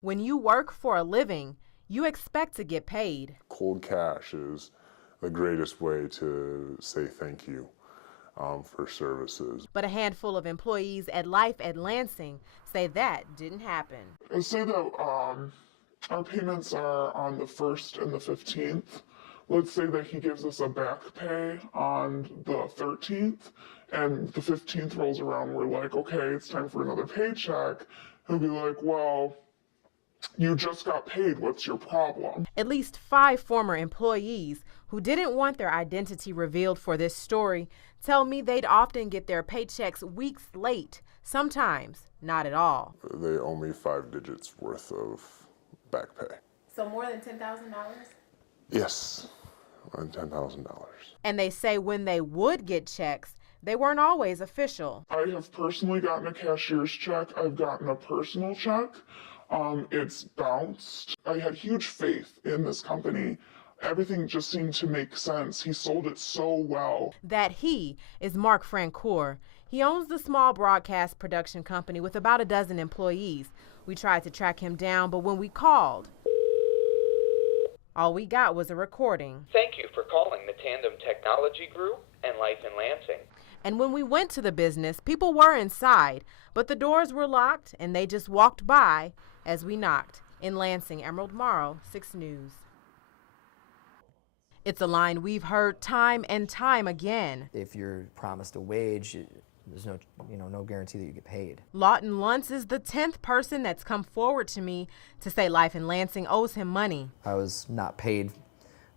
When you work for a living, you expect to get paid. Cold cash is the greatest way to say thank you for services. But a handful of employees at Life at Lansing say that didn't happen. I say that our payments are on the 1st and the 15th. Let's say that he gives us a back pay on the 13th, and the 15th rolls around. We're like, okay, it's time for another paycheck. He'll be like, well, you just got paid. What's your problem? At least 5 former employees who didn't want their identity revealed for this story tell me they'd often get their paychecks weeks late, sometimes not at all. They owe me 5 digits worth of back pay. So more than $10,000? Yes, more than $10,000. And they say when they would get checks, they weren't always official. I have personally gotten a cashier's check. I've gotten a personal check. It's bounced. I had huge faith in this company. Everything just seemed to make sense. He sold it so well. That he is Mark Francoeur. He owns the small broadcast production company with about a dozen employees. We tried to track him down, but when we called, all we got was a recording. Thank you for calling the Tandem Technology Group and Life in Lansing. And when we went to the business, people were inside, but the doors were locked and they just walked by as we knocked. In Lansing, Emerald Morrow, 6 News. It's a line we've heard time and time again. If you're promised a wage, there's no guarantee that you get paid. Lawton Luntz is the 10th person that's come forward to me to say Life in Lansing owes him money. I was not paid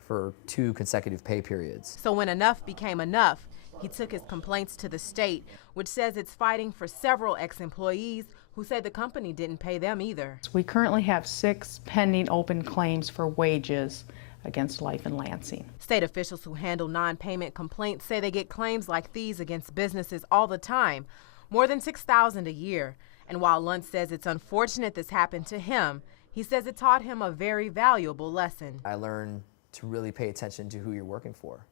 for 2 consecutive pay periods. So when enough became enough, he took his complaints to the state, which says it's fighting for several ex-employees who say the company didn't pay them either. We currently have 6 pending open claims for wages against Life in Lansing. State officials who handle non-payment complaints say they get claims like these against businesses all the time, more than $6,000 a year. And while Luntz says it's unfortunate this happened to him, he says it taught him a very valuable lesson. I learned to really pay attention to who you're working for,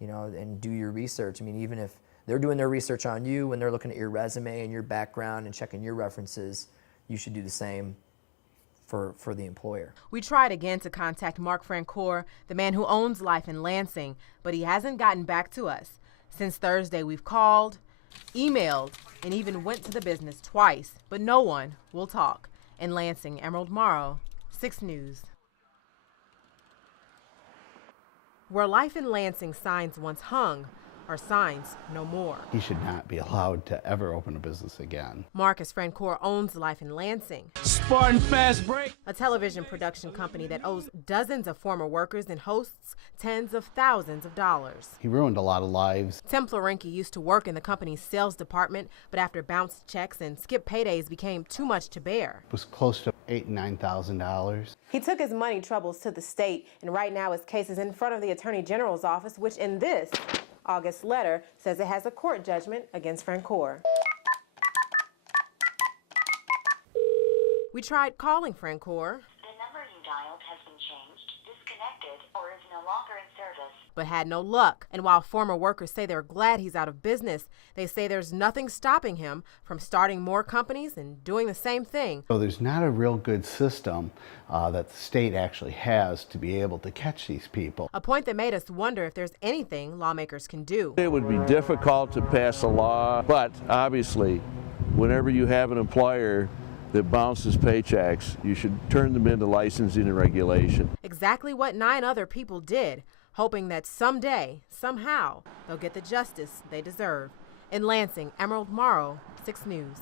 and do your research. I mean, even if they're doing their research on you, when they're looking at your resume and your background and checking your references, you should do the same for the employer. We tried again to contact Mark Francoeur, the man who owns Life in Lansing, but he hasn't gotten back to us. Since Thursday, we've called, emailed, and even went to the business twice, but no one will talk. In Lansing, Emerald Morrow, 6 News. Where Life in Lansing signs once hung are signs no more. He should not be allowed to ever open a business again. Marcus Francoeur owns Life in Lansing, Spartan Fast Break, a television production company that owes dozens of former workers and hosts tens of thousands of dollars. He ruined a lot of lives. Tim Florenke used to work in the company's sales department, but after bounced checks and skipped paydays became too much to bear. It was close to $8,000 and $9,000. He took his money troubles to the state, and right now his case is in front of the Attorney General's office, which in this August letter says it has a court judgment against Francoeur. We tried calling Francoeur, The number you dialed has been changed, disconnected, or is no longer in service. but had no luck. And while former workers say they're glad he's out of business, they say there's nothing stopping him from starting more companies and doing the same thing. So there's not a real good system that the state actually has to be able to catch these people. A point that made us wonder if there's anything lawmakers can do. It would be difficult to pass a law, but obviously, whenever you have an employer that bounces paychecks, you should turn them into licensing and regulation. Exactly what 9 other people did, hoping that someday, somehow, they'll get the justice they deserve. In Lansing, Emerald Morrow, 6 News.